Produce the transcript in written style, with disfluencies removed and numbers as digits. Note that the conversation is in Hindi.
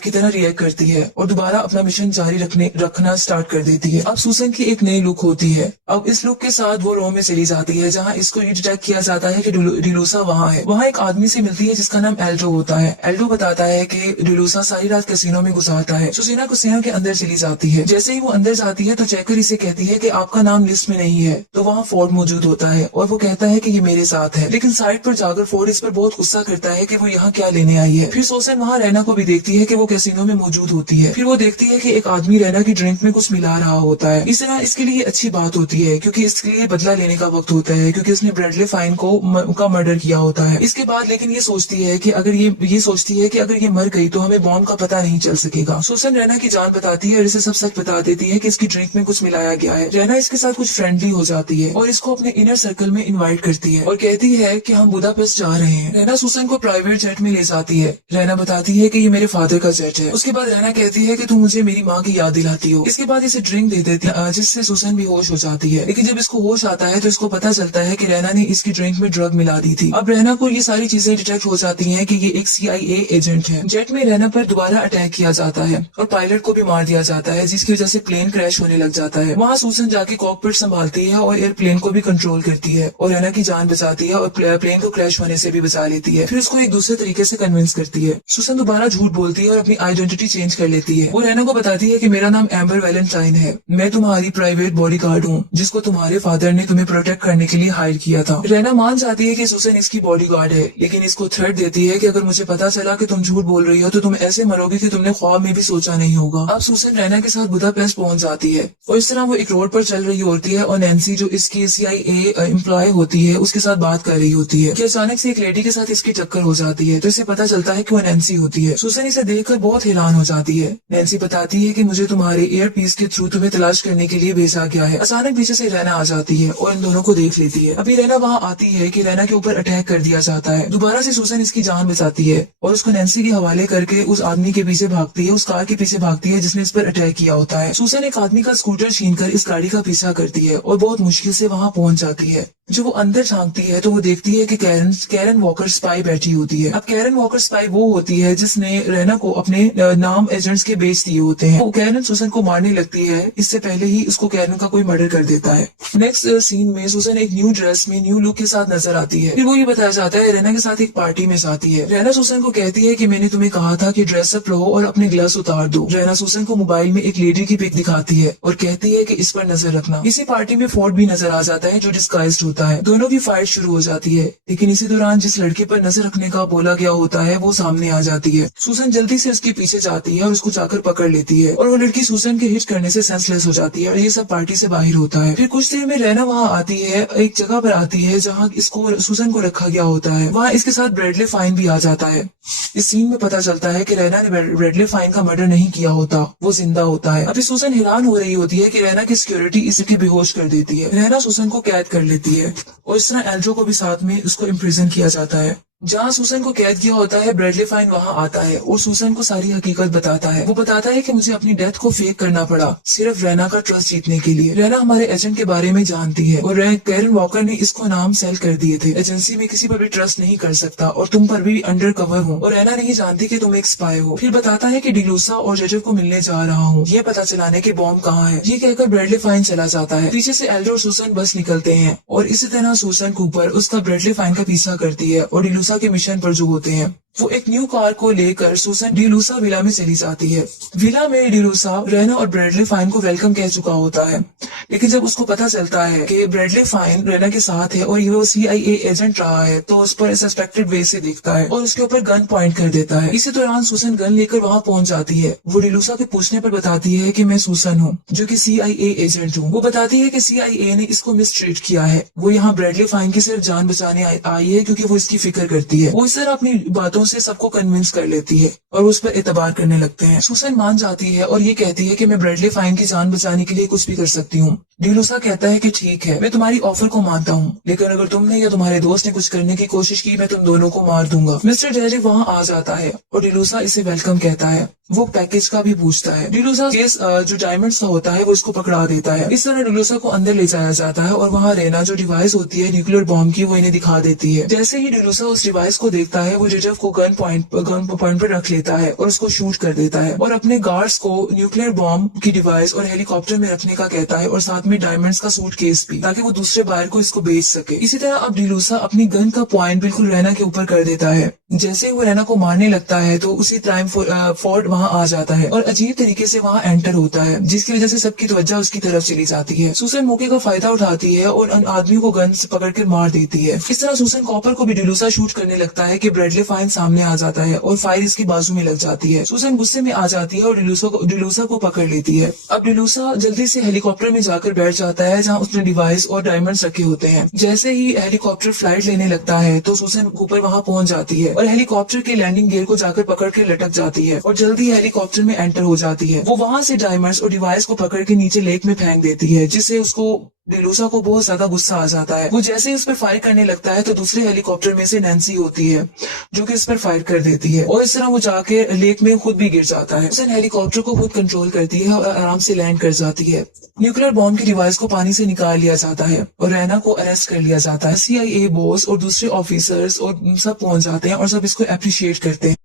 की तरह रिएक्ट करती है और दोबारा अपना मिशन जारी रखना स्टार्ट कर देती है। अब सूसन की एक नई लुक होती है। अब इस लुक के साथ वो रोम में चली जाती है जहाँ इसको ये डिटेक्ट किया जाता है कि डिलूसा वहाँ है। वहाँ एक आदमी से मिलती है जिसका नाम एल्डो होता है। एल्डो बताता है कि डिलूसा सारी रात कैसीनो में गुजारता है। सुसेना कैसीनो के अंदर चली जाती है। जैसे ही वो अंदर जाती है तो चेकर इसे कहती है कि आपका नाम लिस्ट में नहीं है। तो वहाँ फोर्ड मौजूद होता है और वो कहता है कि ये मेरे साथ है। लेकिन साइड पर जाकर फोर्ड इस पर बहुत गुस्सा करता है कि वो यहाँ क्या लेने आई है। फिर सूसन वहाँ रैना को भी देखती है कि वो कैसीनो में मौजूद होती है। फिर वो देखती है कि एक आदमी रैना की ड्रिंक में कुछ मिला रहा होता है। इस तरह इसके लिए अच्छी बात होती है क्योंकि इसके लिए बदला लेने का वक्त होता है क्योंकि उसने ब्रैडली फाइन का मर्डर किया होता है। इसके बाद लेकिन ये सोचती है कि अगर ये मर गई तो हमें बॉम्ब का पता नहीं चल सकेगा। सूसन रैना की जान बताती है और इसे सब सच बता देती है कि इसकी ड्रिंक में कुछ मिलाया गया है। रैना इसके साथ कुछ फ्रेंडली हो जाती है और इसको अपने इनर सर्कल में इनवाइट करती है और कहती है कि हम बुदापेस्ट जा रहे हैं। रैना सूसन को प्राइवेट जेट में ले जाती है। रैना बताती है कि ये मेरे फादर का जेट है। उसके बाद रैना कहती है कि तुम मुझे मेरी माँ की याद दिलाती हो। इसके बाद इसे ड्रिंक दे देती है जिससे सूसन भी होश हो जाती है। लेकिन जब इसको होश आता है तो इसको पता चलता है कि रैना ने इसकी ड्रिंक में ड्रग मिला दी थी। अब रैना को ये सारी चीजें डिटेक्ट हो जाती हैं कि ये एक CIA एजेंट है। जेट में रैना पर दोबारा अटैक किया जाता है और पायलट को भी मार दिया जाता है जिसकी वजह से प्लेन क्रैश होने लग जाता है। वहाँ सूसन जाके कॉकपिट संभालती है और एयरप्लेन को भी कंट्रोल करती है और रैना की जान बचाती है और प्लेन को क्रैश होने से भी बचा लेती है। फिर उसको एक दूसरे तरीके से कन्विंस करती है। सूसन दोबारा झूठ बोलती है और अपनी आइडेंटिटी चेंज कर लेती है। वो रैना को बताती है कि मेरा नाम एम्बर वैलेंटाइन है। मैं तुम्हारी प्राइवेट बॉडीगार्ड हूँ जिसको तुम्हारे फादर ने तुम्हें प्रोटेक्ट करने के लिए हायर किया था। रैना मान जाती है कि सूसन इसकी बॉडीगार्ड है लेकिन इसको थ्रेट देती है कि अगर मुझे पता चला कि तुम झूठ बोल रही हो तो तुम ऐसे मरोगे कि तुमने ख्वाब में भी सोचा नहीं होगा। अब सूसन रैना के साथ बुदापेस्ट पहुंच जाती है और इस तरह वो एक रोड पर चल रही होती है और नैन्सी जो इसकी CIA एम्प्लॉय होती है उसके साथ बात कर रही होती है कि अचानक से एक लेडी के साथ इसकी टक्कर हो जाती है। तो इसे पता चलता है कि वो नैन्सी होती है। सूसन इसे देखकर बहुत हैरान हो जाती है। नैन्सी बताती है कि मुझे तुम्हारे एयर पीस के थ्रू तुम्हें तलाश करने के लिए भेजा गया है। अचानक पीछे से रैना आ जाती है और इन दोनों को देख लेती है। अभी रैना वहाँ आती है कि रैना के ऊपर अटैक कर दिया जाता है। दोबारा से सूसन इसकी जान बचाती है और उसको नैन्सी के हवाले करके उस आदमी के पीछे भागती है, उस कार के पीछे भागती है जिसने इस पर अटैक किया होता है। सूसन एक आदमी का स्कूटर छीनकर इस गाड़ी का पीछा करती है और बहुत मुश्किल से वहाँ पहुंच जाती है। जब वो अंदर झांकती है तो वो देखती है कि कैरन वॉकर स्पाई बैठी होती है। अब कैरन वॉकर स्पाई वो होती है जिसने रैना को अपने नाम एजेंट्स के बेच दिए होते हैं। वो कैरन सूसन को मारने लगती है, इससे पहले ही उसको कैरन का कोई मर्डर कर देता है। नेक्स्ट सीन में सूसन एक न्यू ड्रेस में न्यू लुक के साथ नजर आती है। फिर वो ये बताया जाता है रैना के साथ एक पार्टी में जाती है। रैना सूसन को कहती है कि मैंने तुम्हें कहा था कि ड्रेसअप रहो और अपने ग्लव्स उतार दो। रैना सूसन को मोबाइल में एक लेडी की पिक दिखाती है और कहती है कि इस पर नजर रखना। इसी पार्टी में फोर्ड भी नजर आ जाता है जो डिस्गाइज्ड होता है। दोनों की फाइट शुरू हो जाती है लेकिन इसी दौरान जिस लड़के पर नजर रखने का बोला गया होता है वो सामने आ जाती है। सूसन जल्दी से उसके पीछे जाती है और उसको जाकर पकड़ लेती है और वो लड़की सूसन के हिट करने से सेंसलेस हो जाती है और ये सब पार्टी से बाहर होता है। फिर कुछ देर में रैना वहाँ आती है, एक जगह पर आती है जहाँ इसको सूसन को रखा गया होता है। वहाँ इसके साथ ब्रैडली फाइन भी आ जाता है। इस सीन में पता चलता है कि रैना ने ब्रैडली फाइन का मर्डर नहीं किया होता, वो जिंदा होता है। अभी सूसन हैरान हो रही होती है कि रैना की सिक्योरिटी इसके बेहोश कर देती है। रैना सूसन को कैद कर लेती है और इस तरह एल्ड्रो को भी साथ में उसको इम्प्रिजन किया जाता है। जहाँ सूसन को कैद किया होता है ब्रैडली फाइन वहाँ आता है और सूसन को सारी हकीकत बताता है। वो बताता है कि मुझे अपनी डेथ को फेक करना पड़ा सिर्फ रैना का ट्रस्ट जीतने के लिए। रैना हमारे एजेंट के बारे में जानती है और कैरन वॉकर ने इसको नाम सेल कर दिए थे। एजेंसी में किसी पर भी ट्रस्ट नहीं कर सकता और तुम पर भी अंडर कवर हूँ और रैना नहीं जानती कि तुम एक स्पाई हो। फिर बताता है कि डिलूसा और जेजर को मिलने जा रहा हूँ, ये पता चलाने के बॉम्ब कहाँ है। ये कहकर ब्रैडली फाइन चला जाता है। पीछे से एल्डो और सूसन बस निकलते हैं और इसी तरह सूसन कूपर उसका ब्रैडली फाइन का पीछा करती है और डिलूसा के मिशन पर जो होते हैं। वो एक न्यू कार को लेकर सूसन डिलूसा विला में चली जाती है। विला में डिलूसा रैना और ब्रैडली फाइन को वेलकम कह चुका होता है लेकिन जब उसको पता चलता है कि ब्रैडली फाइन रैना के साथ है और ये वो CIA एजेंट रहा है तो उस पर सस्पेक्टेड वे से देखता है और उसके ऊपर गन पॉइंट कर देता है। इसी दौरान सूसन गन लेकर वहाँ पहुंच जाती है। वो डिलूसा के पूछने पर बताती है कि मैं सूसन हूँ जो कि CIA एजेंट हूँ। वो बताती है कि CIA ने इसको मिसट्रीट किया है। वो यहाँ ब्रैडली फाइन की सिर्फ जान बचाने आई है क्योंकि वो इसकी फिक्र करती है। वो इस तरह अपनी बातों से सबको कन्विंस कर लेती है और उस पर एतबार करने लगते हैं। सूसन मान जाती है और ये कहती है कि मैं ब्रैडली फाइन की जान बचाने के लिए कुछ भी कर सकती हूँ। डिलूसा कहता है कि ठीक है, मैं तुम्हारी ऑफर को मानता हूँ, लेकिन अगर तुमने या तुम्हारे दोस्त ने कुछ करने की कोशिश की मैं तुम दोनों को मार दूंगा। मिस्टर डेरिक वहाँ आ जाता है और डिलूसा इसे वेलकम कहता है। वो पैकेज का भी पूछता है। डिलूसा केस जो डायमंड्स का होता है वो इसको पकड़ा देता है। इस तरह डिलूसा को अंदर ले जाया जाता है और वहाँ रेना जो डिवाइस होती है न्यूक्लियर बॉम्ब की वो इन्हें दिखा देती है। जैसे ही डिलूसा उस डिवाइस को देखता है वो डिटेक्टिव को गन पॉइंट पर रख लेता है और उसको शूट कर देता है और अपने गार्ड्स को न्यूक्लियर बॉम्ब की डिवाइस और हेलीकॉप्टर में रखने का कहता है और साथ में डायमंड्स का सूटकेस भी, ताकि वो दूसरे बायर को इसको बेच सके। इसी तरह अब डिलूसा अपनी गन का पॉइंट बिल्कुल रेना के ऊपर कर देता है। जैसे ही वो रेना को मारने लगता है तो उसी टाइम फोर्ड वहाँ आ जाता है और अजीब तरीके से वहाँ एंटर होता है, जिसकी वजह से सबकी तवज्जो उसकी तरफ चली जाती है। सूसन मौके का फायदा उठाती है और उन आदमियों को गन से पकड़कर मार देती है। इस तरह सूसन कॉपर को भी डिलूसा शूट करने लगता है कि ब्रेडली फाइन सामने आ जाता है और फायर इसकी बाजू में लग जाती है। सूसन गुस्से में आ जाती है और डिलूसा को पकड़ लेती है। अब डिलूसा जल्दी से हेलीकॉप्टर में जाकर बैठ जाता है जहाँ उसने डिवाइस और डायमंड्स रखे होते हैं। जैसे ही हेलीकॉप्टर फ्लाइट लेने लगता है तो सूसन कूपर वहाँ पहुंच जाती है और हेलीकॉप्टर के लैंडिंग गियर को जाकर पकड़ के लटक जाती है और जल्दी हेलीकॉप्टर में एंटर हो जाती है। वो वहाँ से डायमंड्स और डिवाइस को पकड़ के नीचे लेक में फेंक देती है, जिससे उसको डिलूसा को बहुत ज्यादा गुस्सा आ जाता है। वो जैसे ही उस पर फायर करने लगता है तो दूसरे हेलीकॉप्टर में से नैन्सी होती है जो कि इस पर फायर कर देती है और इस तरह वो जाके लेक में खुद भी गिर जाता है। उसे हेलीकॉप्टर को खुद कंट्रोल करती है और आराम से लैंड कर जाती है। न्यूक्लियर बॉम्ब की डिवाइस को पानी से निकाल लिया जाता है और रैना को अरेस्ट कर लिया जाता है। CIA बॉस और दूसरे ऑफिसर्स और सब पहुंच जाते हैं और सब इसको अप्रिशिएट करते हैं।